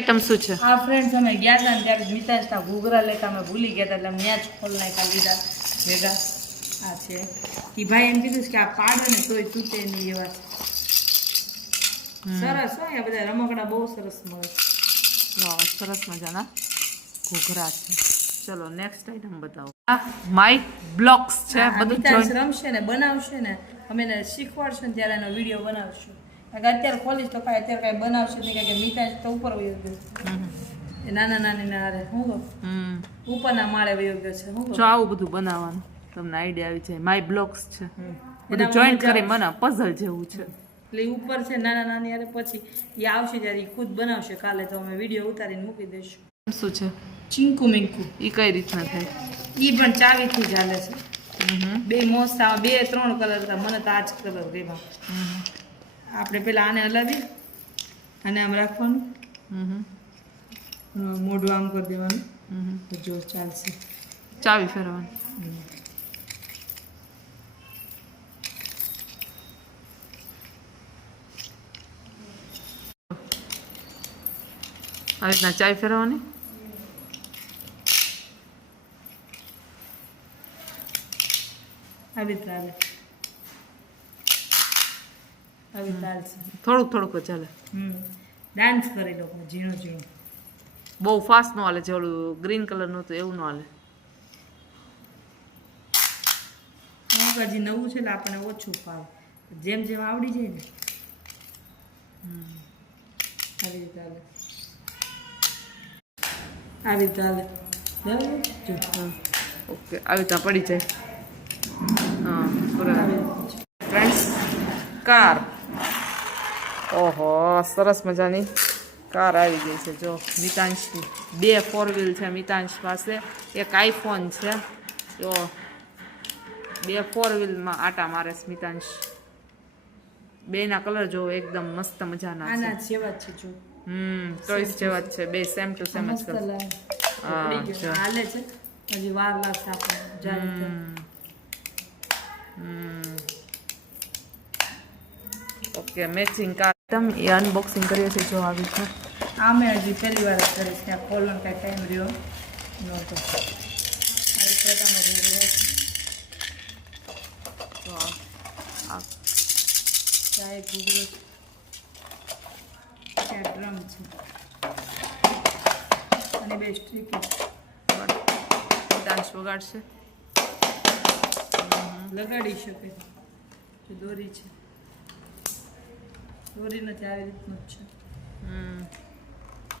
Item શું છે? આ ફ્રેન્ડ્સ અમે ગયા હતા ને ત્યારે મિતાંશના ઘૂઘરા લેતા અમે ભૂલી ગયા હતા એટલે ત્યાં જ ખોલ નાખ્યા લીધા ભેગા. આ છે એ ભાઈ એમ કીધું કે આ પાડે ને તોય તૂટે નહીં એવા સરસ હોય. આ બધા રમકડા બહુ સરસ મળે. સરસ મજાના ઘૂઘરા છે. ચલો નેક્સ્ટ આઈટમ બતાવો. માઇક બ્લોક્સ છે. બધું મિતાંશ રમશે ને બનાવશે ને અમે એને શીખવાડશું ને ત્યારે એનો વિડીયો બનાવશું. અત્યારે ખોલીશ તો કાંઈ અત્યારે કાંઈ બનાવશે નહીં કારણ કે મિતાંશ તો ઉપર વયો ગયો. નાના નાની ના હારે હું ઉપરના માળે વયો ગયો છે. હું જો આવું બધું બનાવવાનું તમને આઈડિયા આવી જાય. માય બ્લોક્સ છે. બધું જોઈન્ટ કરી બનાવ પઝલ જેવું છે. એટલે ઉપર છે નાના નાની હારે પછી એ આવશે ત્યારે ખુદ બનાવશે. કાલે તો અમે વિડીયો ઉતારીને મૂકી દઈશું. શું છે? ચીંકુ મિંકુ. એ કઈ રીતના થાય? એ પણ ચાવીથી જ હાલે છે. બે મોસ્તા 2-3 કલર હતા. મને તો આ જ કલર ગમ્યા. આપણે પેલા આને હલાવી અને આમ રાખવાનું, મોઢું આમ કરી દેવાનું, જો ચાલશે. ચાવી ફેરવાની. આવી રીતના ચાવી ફેરવાની. આવી ચાલે, આવી ચાલશે. થોડુંક થોડુંક ચાલે. ડાન્સ કરી લો ઝીણો ઝીણો. બહુ ફાસ્ટ નો હાલે. જે ઓલું ગ્રીન કલર નું હતું એવું ન હાલે. હજી નવું છે એટલે આપણને ઓછું ફાવે. જેમ જેમ આવડી જાય ને આવી રીતે હાલે, આવી રીતે હાલે. બરાબર. ઓકે આવી રીતના પડી જાય. હા ફ્રેન્ડ્સ કાર. ઓહો સરસ મજાની કાર આવી ગઈ છે. જો મિતાંશની 2 4 વ્હીલ છે મિતાંશ પાસે. એક આઈફોન છે. જો 2 4 વ્હીલમાં આટા મારે છે મિતાંશ. બેના કલર જો એકદમ મસ્ત મજાના છે. આના જેવા જ છે જો. ચોઈસ જેવા જ છે. બે સેમ ટુ સેમ જ કલર. હાલે છે. હજી વાર લાગશે આપણે જાય. ઓકે મેચિંગ કાર એ અનબોક્સિંગ કરીએ છીએ. જો આવી છે. આમે હજી પહેલી વાર જ કરીશ. ત્યાં ખોલવાનો કાંઈ ટાઈમ રહ્યો નહોતો. આવી પ્રકારનો ઘૂઘરો છે. તો આ ત્યાં એક ઘૂઘરો છે. ત્યાં ડ્રમ છે અને 2 સ્ટ્રીક ડાન્સ વગાડશે. લગાડી શકે. જો દોરી છે, દોરી નથી આવી રીતનું જ છે.